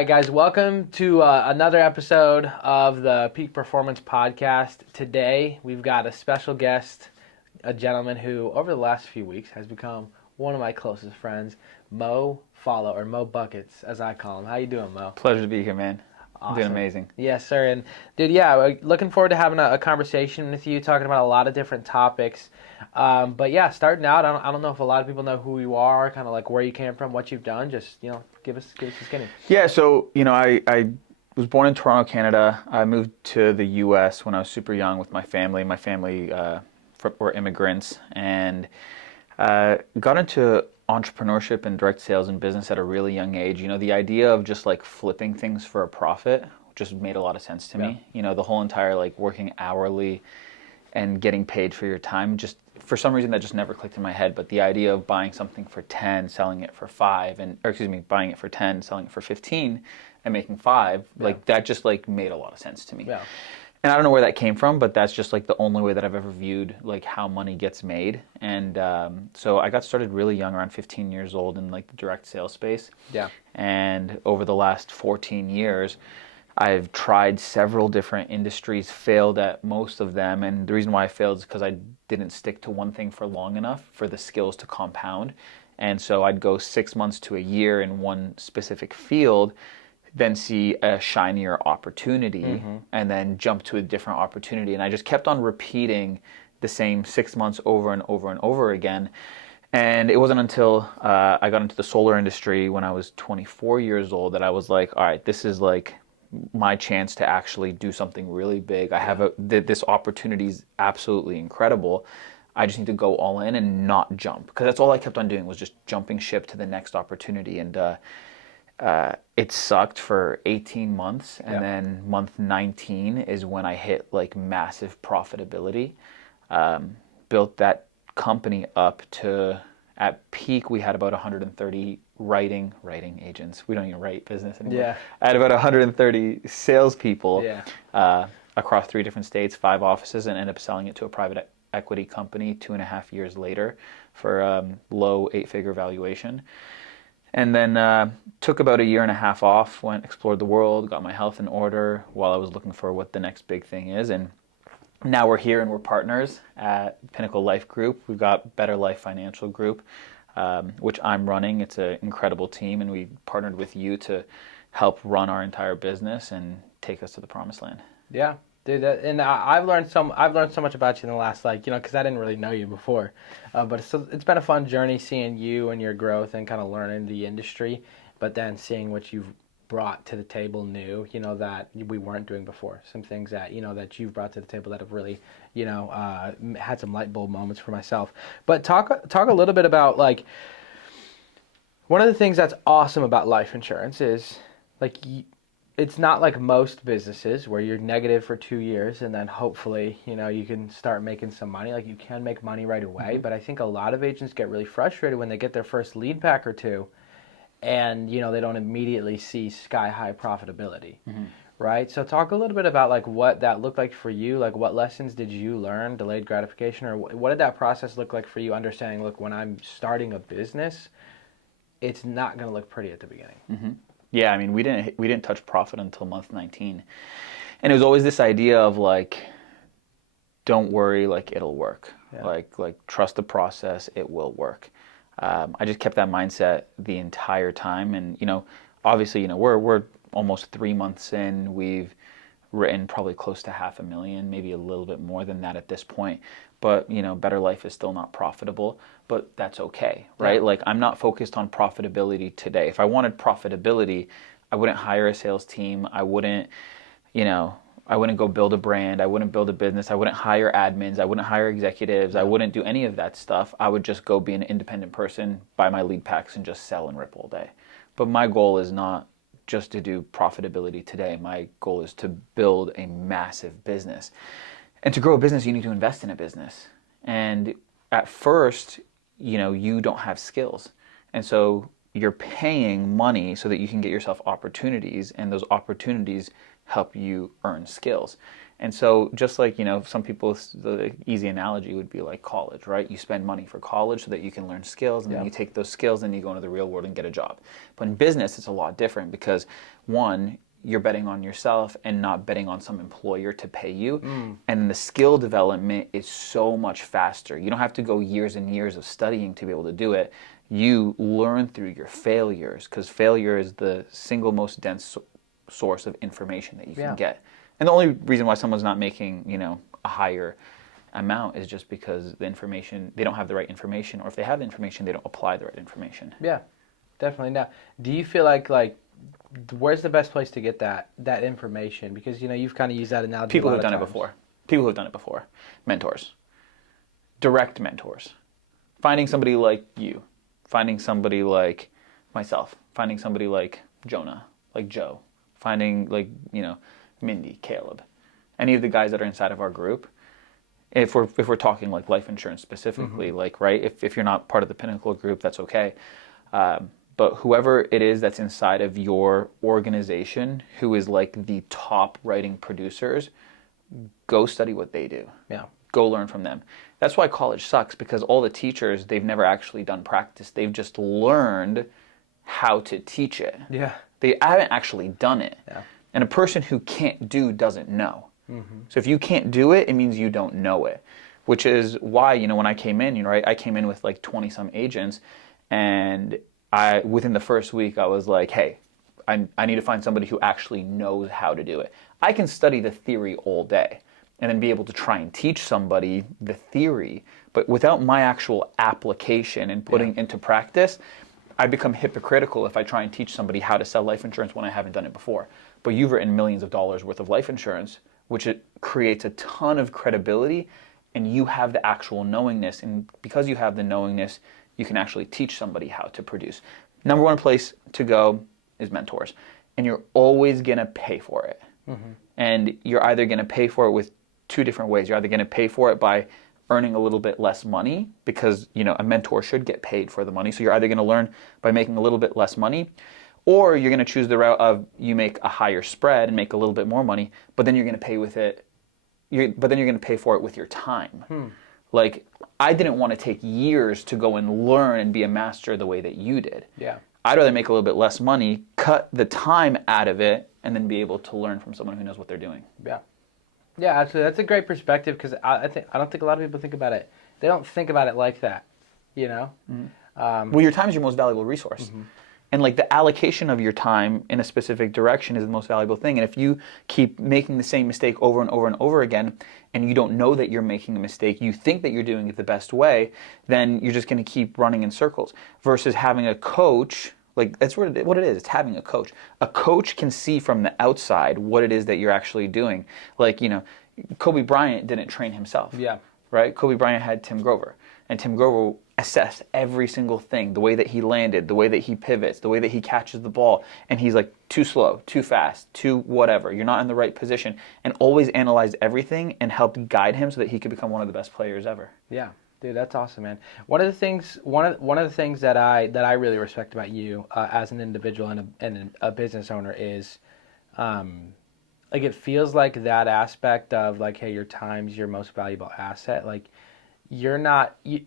right, guys, welcome to another episode of the Peak Performance Podcast. Today, we've got a special guest, a gentleman who, over the last few weeks, has become one of my closest friends, Falah, or Mo Buckets, as I call him. How you doing, Mo? Pleasure to be here, man. Awesome. Doing amazing. Yes, sir. And, dude, yeah, looking forward to having a conversation with you, talking about a lot of different topics. But, yeah, starting out, I don't know if a lot of people know who you are, kind of like where you came from, what you've done. Just, give us a skinny. Yeah, so, I was born in Toronto, Canada. I moved to the U.S. when I was super young with my family. My family were immigrants, and got into entrepreneurship and direct sales and business at a really young age. The idea of just like flipping things for a profit just made a lot of sense to me. The whole entire like working hourly and getting paid for your time, just for some reason that just never clicked in my head. But the idea of buying something for 10, selling it for 5, buying it for 10, selling it for 15 and making 5, like that just like made a lot of sense to me. Yeah. And I don't know where that came from, but that's just like the only way that I've ever viewed like how money gets made. And so I got started really young, around 15 years old, in like the direct sales space. Yeah. And over the last 14 years, I've tried several different industries, failed at most of them. And the reason why I failed is because I didn't stick to one thing for long enough for the skills to compound. And so I'd go 6 months to a year in one specific field, then see a shinier opportunity, and then jump to a different opportunity. And I just kept on repeating the same 6 months over and over and over again. And it wasn't until I got into the solar industry when I was 24 years old that I was like, all right, this is like my chance to actually do something really big. I have this opportunity is absolutely incredible. I just need to go all in and not jump, because that's all I kept on doing was just jumping ship to the next opportunity. And it sucked for 18 months, and then month 19 is when I hit like massive profitability. Built that company up to, at peak, we had about 130 writing agents. We don't even write business anymore. Yeah. I had about 130 salespeople Yeah. across 3 different states, 5 offices, and ended up selling it to a private equity company 2.5 years later for low 8-figure valuation. And then took about a year and a half off, explored the world, got my health in order while I was looking for what the next big thing is. And now we're here and we're partners at Pinnacle Life Group. We've got Better Life Financial Group, which I'm running. It's an incredible team, and we partnered with you to help run our entire business and take us to the promised land. Yeah, dude. I've learned so much about you in the last, because I didn't really know you before, but it's been a fun journey seeing you and your growth and kind of learning the industry, but then seeing what you've brought to the table new, that we weren't doing before. Some things that that you've brought to the table that have really, had some light bulb moments for myself. But talk a little bit about, like, one of the things that's awesome about life insurance is, like, it's not like most businesses where you're negative for 2 years and then hopefully, you can start making some money. Like, you can make money right away, but I think a lot of agents get really frustrated when they get their first lead pack or two and, they don't immediately see sky-high profitability, right? So talk a little bit about, like, what that looked like for you. Like, what lessons did you learn, delayed gratification, or what did that process look like for you, understanding, look, when I'm starting a business, it's not going to look pretty at the beginning. Yeah, I mean, we didn't touch profit until month 19. And it was always this idea of like, don't worry, like it'll work. Yeah. Like trust the process, it will work. I just kept that mindset the entire time. And, obviously, we're almost 3 months in. We've written probably close to $500,000, maybe a little bit more than that at this point. But, Better Life is still not profitable, but that's okay, right? Yeah. Like, I'm not focused on profitability today. If I wanted profitability, I wouldn't hire a sales team. I wouldn't go build a brand. I wouldn't build a business. I wouldn't hire admins. I wouldn't hire executives. I wouldn't do any of that stuff. I would just go be an independent person, buy my lead packs, and just sell and rip all day. But my goal is not just to do profitability today. My goal is to build a massive business. And to grow a business, you need to invest in a business. And at first, you don't have skills. And so you're paying money so that you can get yourself opportunities, and those opportunities help you earn skills. And so just like, some people, the easy analogy would be like college, right? You spend money for college so that you can learn skills, and then you take those skills and you go into the real world and get a job. But in business, it's a lot different because, one, you're betting on yourself and not betting on some employer to pay you. And the skill development is so much faster. You don't have to go years and years of studying to be able to do it. You learn through your failures, because failure is the single most dense source of information that you can get. And the only reason why someone's not making, a higher amount is just because they don't have the right information, or if they have the information, they don't apply the right information. Yeah, definitely. Now, do you feel like where's the best place to get that information? Because you've kind of used that analogy. People who've done it before. People who've done it before. Mentors. Direct mentors. Finding somebody like you. Finding somebody like myself. Finding somebody like Jonah, like Joe. Finding Mindy, Caleb. Any of the guys that are inside of our group. If we're talking like life insurance specifically, right? If you're not part of the Pinnacle group, that's okay. But whoever it is that's inside of your organization who is like the top writing producers, go study what they do. Yeah. Go learn from them. That's why college sucks, because all the teachers, they've never actually done practice. They've just learned how to teach it. Yeah. They haven't actually done it. Yeah. And a person who can't do doesn't know. So if you can't do it, it means you don't know it. Which is why, when I came in, I came in with like 20 some agents, and within the first week, I was like, hey, I need to find somebody who actually knows how to do it. I can study the theory all day and then be able to try and teach somebody the theory, but without my actual application and putting into practice, I become hypocritical if I try and teach somebody how to sell life insurance when I haven't done it before. But you've written millions of dollars worth of life insurance, which it creates a ton of credibility, and you have the actual knowingness. And because you have the knowingness, you can actually teach somebody how to produce. Number one place to go is mentors. And you're always going to pay for it. And you're either going to pay for it with two different ways. You're either going to pay for it by earning a little bit less money, because a mentor should get paid for the money. So you're either going to learn by making a little bit less money, or you're going to choose the route of you make a higher spread and make a little bit more money, but then you're going to pay with it. But then you're going to pay for it with your time. Like, I didn't want to take years to go and learn and be a master the way that you did. Yeah. I'd rather make a little bit less money, cut the time out of it, and then be able to learn from someone who knows what they're doing. Yeah. Yeah, absolutely. That's a great perspective, because I don't think a lot of people think about it. They don't think about it like that, Well, your time is your most valuable resource. And like the allocation of your time in a specific direction is the most valuable thing. And if you keep making the same mistake over and over and over again, and you don't know that you're making a mistake, you think that you're doing it the best way, then you're just going to keep running in circles. Versus having a coach, like that's what it is. It's having a coach. A coach can see from the outside what it is that you're actually doing. Like, Kobe Bryant didn't train himself. Yeah. Right? Kobe Bryant had Tim Grover. And Tim Grover assessed every single thing, the way that he landed, the way that he pivots, the way that he catches the ball. And he's like, too slow, too fast, too whatever. You're not in the right position. And always analyzed everything and helped guide him so that he could become one of the best players ever. Yeah. Dude, that's awesome, man. One of the things that I really respect about you as an individual and a business owner is, like, it feels like that aspect of like, hey, your time's your most valuable asset. Like, you're not you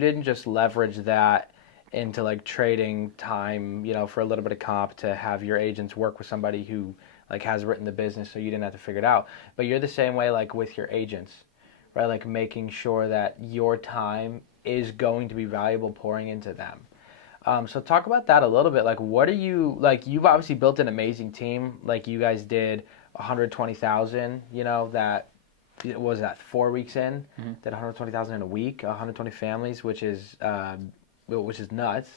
didn't just leverage that into like trading time, for a little bit of comp to have your agents work with somebody who like has written the business, so you didn't have to figure it out. But you're the same way like with your agents. Right, like making sure that your time is going to be valuable pouring into them. So talk about that a little bit. Like, what are you, like, you've obviously built an amazing team. Like, you guys did 120,000, that, was that 4 weeks in? Did 120,000 in a week, 120 families, which is nuts.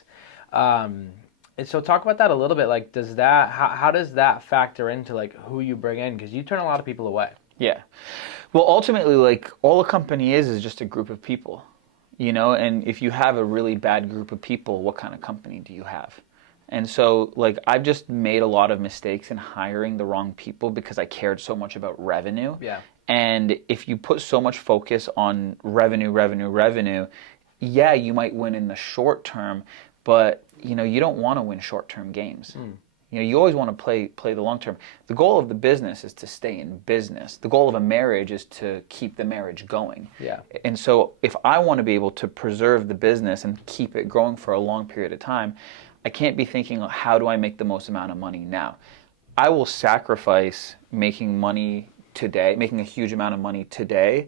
And so talk about that a little bit. Like, how does that factor into, like, who you bring in? Because you turn a lot of people away. Yeah. Well, ultimately, like, all a company is just a group of people, and if you have a really bad group of people, what kind of company do you have? And so, like, I've just made a lot of mistakes in hiring the wrong people because I cared so much about revenue. Yeah. And if you put so much focus on revenue, yeah, you might win in the short term, but, you don't want to win short-term games. You know, you always want to play the long term. The goal of the business is to stay in business. The goal of a marriage is to keep the marriage going. Yeah. And so if I want to be able to preserve the business and keep it growing for a long period of time, I can't be thinking, how do I make the most amount of money now? I will sacrifice making money today, making a huge amount of money today,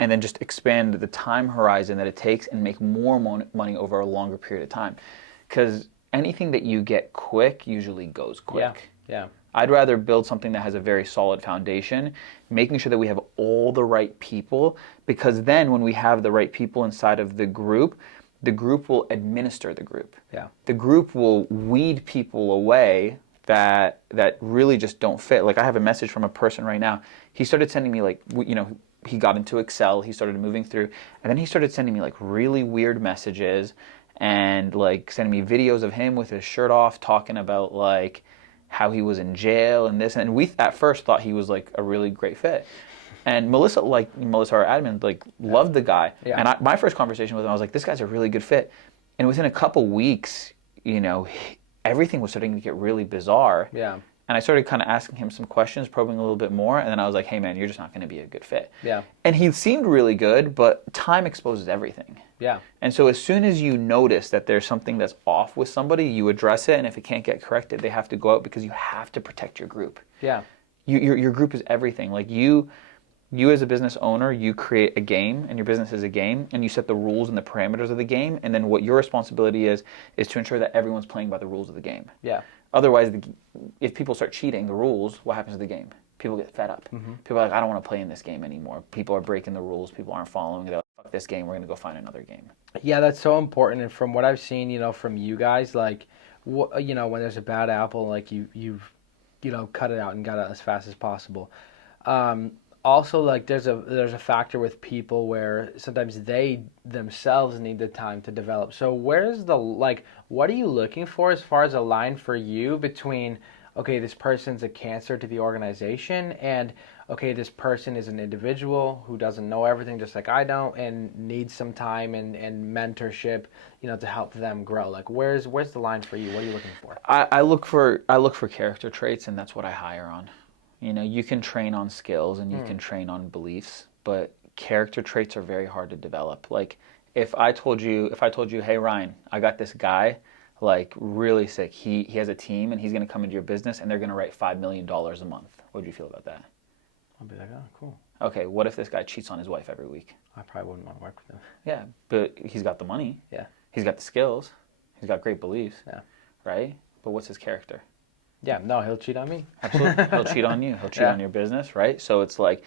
and then just expand the time horizon that it takes and make more money over a longer period of time. Because anything that you get quick usually goes quick. Yeah. I'd rather build something that has a very solid foundation, making sure that we have all the right people, because then when we have the right people inside of the group will administer the group. Yeah. The group will weed people away that really just don't fit. Like, I have a message from a person right now. He started sending me, like, you know, he got into Excel, he started moving through, and then he started sending me like really weird messages and like sending me videos of him with his shirt off talking about like how he was in jail and this, and we at first thought he was like a really great fit. And Melissa, our admin, like loved the guy. Yeah. And my first conversation with him, I was like, this guy's a really good fit. And within a couple weeks, you know, everything was starting to get really bizarre. Yeah. And I started kind of asking him some questions, probing a little bit more, and then I was like, hey man, you're just not going to be a good fit. Yeah. And he seemed really good, but time exposes everything. Yeah. And so as soon as you notice that there's something that's off with somebody, you address it, and if it can't get corrected, they have to go out, because you have to protect your group. Yeah. Your group is everything. Like you as a business owner, you create a game, and your business is a game, and you set the rules and the parameters of the game, and then what your responsibility is to ensure that everyone's playing by the rules of the game. Yeah. Otherwise, if people start cheating the rules, what happens to the game? People get fed up. Mm-hmm. People are like, I don't want to play in this game anymore. People are breaking the rules. People aren't following it. They're like, fuck this game. We're going to go find another game. Yeah, that's so important. And from what I've seen, you know, from you guys, like, you know, when there's a bad apple, like you've cut it out and got it as fast as possible. Also, like, there's a factor with people where sometimes they themselves need the time to develop. So where's what are you looking for as far as a line for you between, okay, this person's a cancer to the organization, and okay, this person is an individual who doesn't know everything just like I don't and needs some time and mentorship, you know, to help them grow. Like, where's the line for you? What are you looking for? I look for character traits, and that's what I hire on. You know, you can train on skills and you can train on beliefs, but character traits are very hard to develop. Like, if I told you, hey Ryan, I got this guy, like really sick. He has a team and he's going to come into your business and they're going to write $5 million a month. What do you feel about that? I'll be like, oh, cool. Okay, what if this guy cheats on his wife every week? I probably wouldn't want to work with him. Yeah, but he's got the money. Yeah. He's got the skills. He's got great beliefs. Yeah. Right? But what's his character? Yeah, no, he'll cheat on me. Absolutely. He'll cheat on you. He'll cheat on your business, right? So it's like,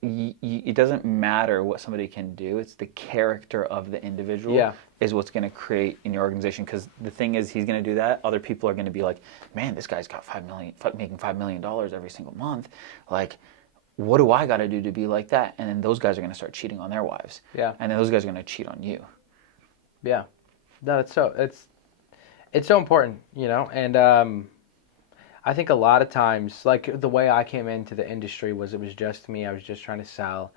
it doesn't matter what somebody can do. It's the character of the individual is what's going to create in your organization. Because the thing is, he's going to do that. Other people are going to be like, man, this guy's got making $5 million every single month. Like, what do I got to do to be like that? And then those guys are going to start cheating on their wives. Yeah. And then those guys are going to cheat on you. Yeah. No, it's so important, you know, and I think a lot of times, like, the way I came into the industry was it was just me. I was just trying to sell,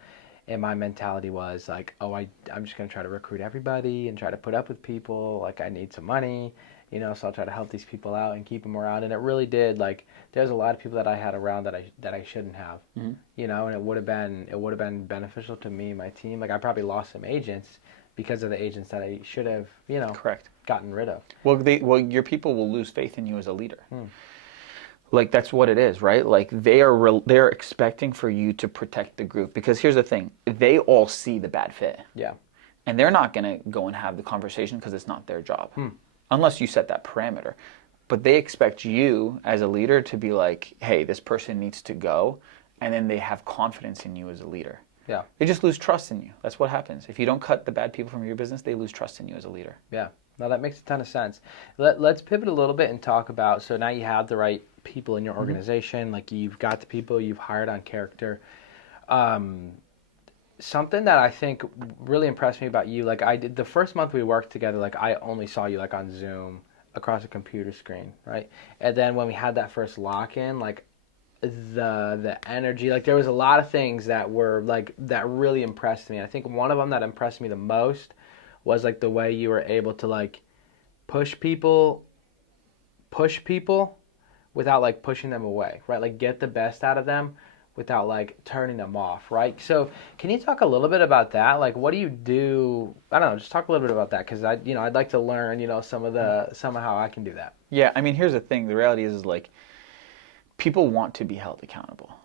and my mentality was like, oh, I'm just going to try to recruit everybody and try to put up with people. Like, I need some money, you know, so I'll try to help these people out and keep them around. And it really did. Like, there's a lot of people that I had around that I shouldn't have, you know, and it would have been beneficial to me and my team. Like, I probably lost some agents because of the agents that I should have, you know, gotten rid of. Well, your people will lose faith in you as a leader. Like, that's what it is, right? Like, they're expecting for you to protect the group, because here's the thing, they all see the bad fit. Yeah. And they're not going to go and have the conversation because it's not their job. Unless you set that parameter. But they expect you as a leader to be like, hey, this person needs to go, and then they have confidence in you as a leader. Yeah. They just lose trust in you. That's what happens. If you don't cut the bad people from your business, they lose trust in you as a leader. Yeah. No, that makes a ton of sense. Let's pivot a little bit and talk about, so now you have the right people in your organization, like you've got the people you've hired on character. Something that I think really impressed me about you, like I did the first month we worked together, like I only saw you like on Zoom across a computer screen, right? And then when we had that first lock-in, like the energy, like there was a lot of things that were like, that really impressed me. I think one of them that impressed me the most was like the way you were able to like push people without like pushing them away, right? Like get the best out of them without like turning them off, right? So can you talk a little bit about that? Like what do you do? I don't know, just talk a little bit about that because I'd like to learn, some of how I can do that. Yeah, I mean, here's the thing. The reality is like people want to be held accountable.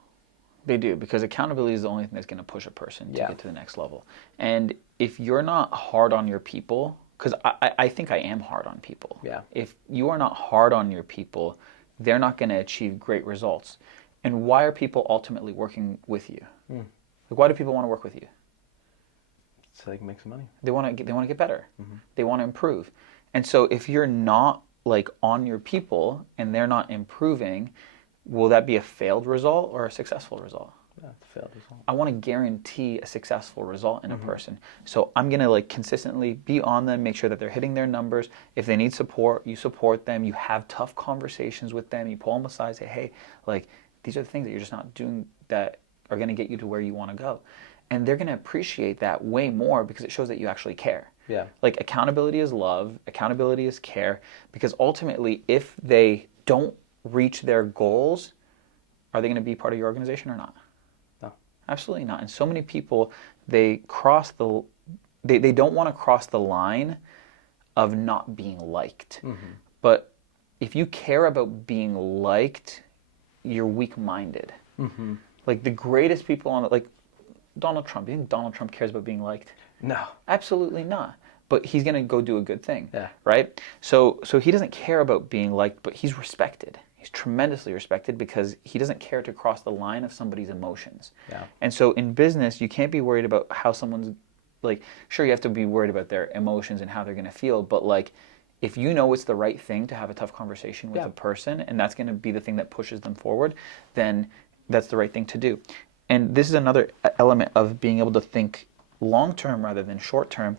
They do, because accountability is the only thing that's going to push a person to get to the next level. And if you're not hard on your people, because I think I am hard on people. Yeah. If you are not hard on your people, they're not going to achieve great results. And why are people ultimately working with you? Like, why do people want to work with you? So they can make some money. They want to get better. They want to improve. And so if you're not like on your people and they're not improving, will that be a failed result or a successful result? Yeah, it's a failed result. I want to guarantee a successful result in a person. So I'm going to like consistently be on them, make sure that they're hitting their numbers. If they need support, you support them. You have tough conversations with them. You pull them aside, say, hey, like these are the things that you're just not doing that are going to get you to where you want to go. And they're going to appreciate that way more because it shows that you actually care. Yeah. Like accountability is love, accountability is care, because ultimately if they don't reach their goals, are they going to be part of your organization or not? No. Absolutely not. And so many people, they don't want to cross the line of not being liked. But if you care about being liked, you're weak-minded. Like the greatest people on like Donald Trump. You think Donald Trump cares about being liked? No. Absolutely not. But he's going to go do a good thing. Yeah. Right? So he doesn't care about being liked, but he's respected. He's tremendously respected because he doesn't care to cross the line of somebody's emotions. Yeah. And so in business, you can't be worried about how someone's like, sure, you have to be worried about their emotions and how they're going to feel, but like if you know it's the right thing to have a tough conversation with a person and that's going to be the thing that pushes them forward, then that's the right thing to do. And this is another element of being able to think long term rather than short term.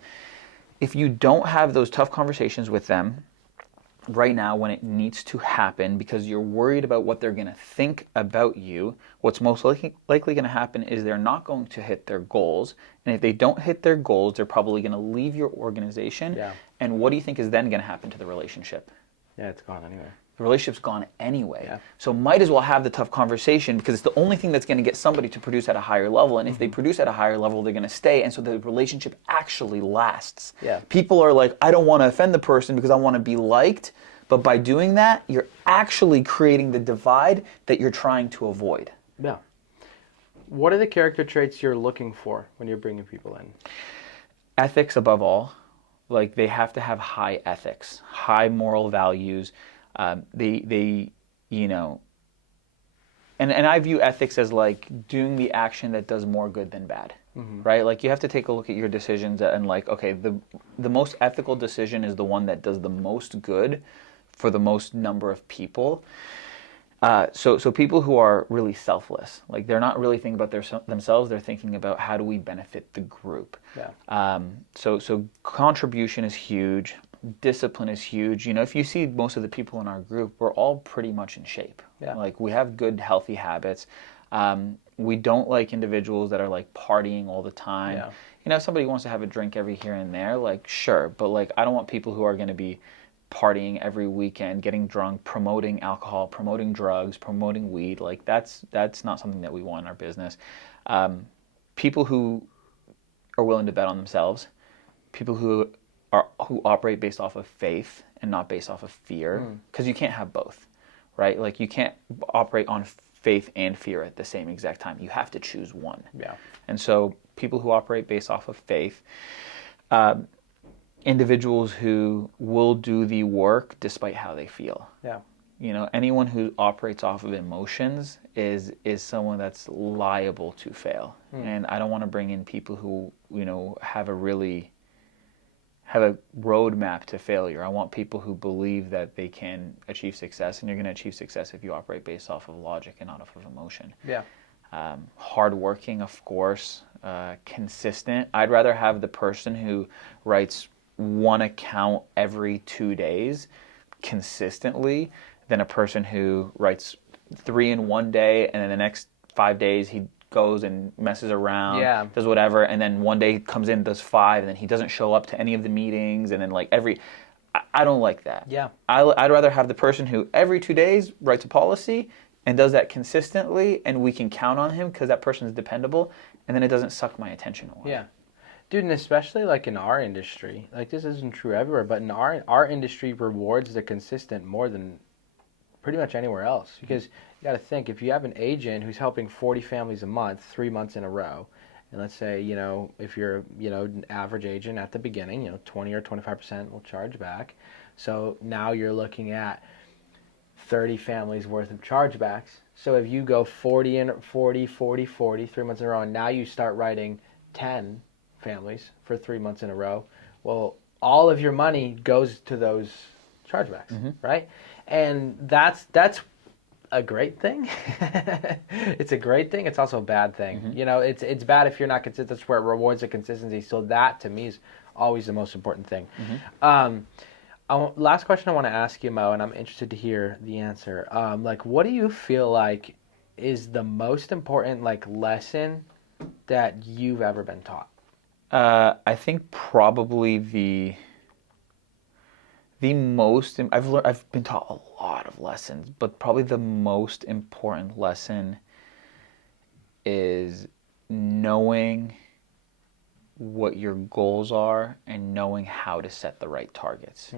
If you don't have those tough conversations with them right now when it needs to happen because you're worried about what they're going to think about you, what's most likely going to happen is they're not going to hit their goals. And if they don't hit their goals, they're probably going to leave your organization. Yeah. And what do you think is then going to happen to the relationship? Yeah, it's gone anyway. The relationship's gone anyway. Yeah. So might as well have the tough conversation because it's the only thing that's going to get somebody to produce at a higher level. And if they produce at a higher level, they're going to stay. And so the relationship actually lasts. Yeah. People are like, I don't want to offend the person because I want to be liked. But by doing that, you're actually creating the divide that you're trying to avoid. Yeah. What are the character traits you're looking for when you're bringing people in? Ethics above all. Like they have to have high ethics, high moral values. They and I view ethics as like doing the action that does more good than bad, right? Like you have to take a look at your decisions and like, okay, the most ethical decision is the one that does the most good for the most number of people. So people who are really selfless, like they're not really thinking about themselves, they're thinking about how do we benefit the group. Yeah. So contribution is huge. Discipline is huge. If you see most of the people in our group, we're all pretty much in shape. Yeah. Like we have good, healthy habits. We don't like individuals that are like partying all the time. Yeah. If somebody wants to have a drink every here and there, like sure, but like I don't want people who are going to be partying every weekend, getting drunk, promoting alcohol, promoting drugs, promoting weed. Like that's not something that we want in our business. People who are willing to bet on themselves, people who operate based off of faith and not based off of fear, because you can't have both, right? Like you can't operate on faith and fear at the same exact time. You have to choose one. Yeah. And so people who operate based off of faith, individuals who will do the work despite how they feel. Yeah. Anyone who operates off of emotions is someone that's liable to fail. And I don't want to bring in people who, have a roadmap to failure. I want people who believe that they can achieve success, and you're going to achieve success if you operate based off of logic and not off of emotion. Yeah. Hardworking, of course, consistent. I'd rather have the person who writes one account every 2 days consistently than a person who writes 3 in one day and then the next 5 days he goes and messes around, does whatever, and then one day he comes in, does 5, and then he doesn't show up to any of the meetings, and then like I don't like that. Yeah. I'd rather have the person who every 2 days writes a policy and does that consistently, and we can count on him because that person is dependable, and then it doesn't suck my attention away. Yeah. Dude, and especially like in our industry, like this isn't true everywhere, but in our industry rewards the consistent more than pretty much anywhere else. Because you got to think, if you have an agent who's helping 40 families a month, 3 months in a row, and let's say, if you're, an average agent at the beginning, 20 or 25% will charge back. So now you're looking at 30 families worth of chargebacks. So if you go 40 and 40, 40, 40, 3 months in a row, and now you start writing 10 families for 3 months in a row, well, all of your money goes to those chargebacks, right? And that's a great thing. It's a great thing. It's also a bad thing. It's bad if you're not consistent. That's where it rewards the consistency. So that to me is always the most important thing. Last question I want to ask you, Mo, and I'm interested to hear the answer. Like, what do you feel like is the most important lesson that you've ever been taught? I think probably the most I've been taught a lot of lessons, but probably the most important lesson is knowing what your goals are and knowing how to set the right targets.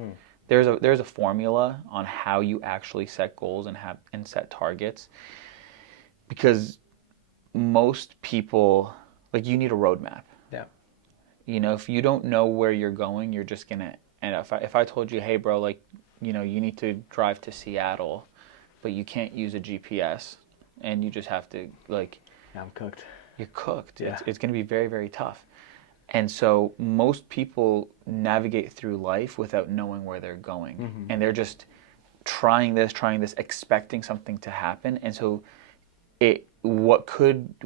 There's a formula on how you actually set goals and set targets, because most people, like, you need a roadmap. Yeah. If you don't know where you're going, you're just gonna. And if I told you, hey, bro, like, you need to drive to Seattle, but you can't use a GPS, and you just have to, like, I'm cooked. You're cooked. Yeah. It's going to be very, very tough. And so most people navigate through life without knowing where they're going, and they're just trying this, expecting something to happen. And so what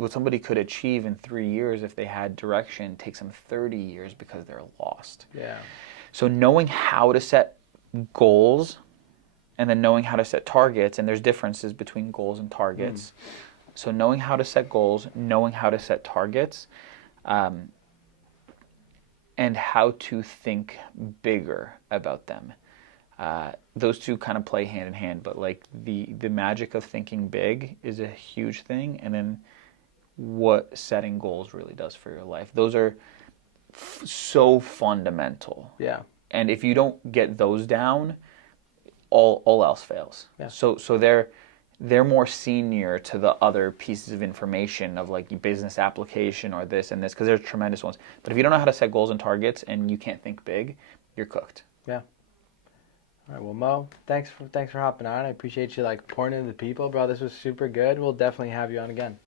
somebody could achieve in 3 years if they had direction takes them 30 years because they're lost. Yeah. So knowing how to set goals and then knowing how to set targets, and there's differences between goals and targets. So knowing how to set goals, knowing how to set targets, and how to think bigger about them. Those two kind of play hand in hand, but like the magic of thinking big is a huge thing, and then what setting goals really does for your life. Those are so fundamental. Yeah. And if you don't get those down, all else fails. Yeah. So they're more senior to the other pieces of information of like business application or this and this, because they're tremendous ones. But if you don't know how to set goals and targets and you can't think big, you're cooked. Yeah. All right. Well, Mo, thanks for hopping on. I appreciate you pouring into the people, bro. This was super good. We'll definitely have you on again.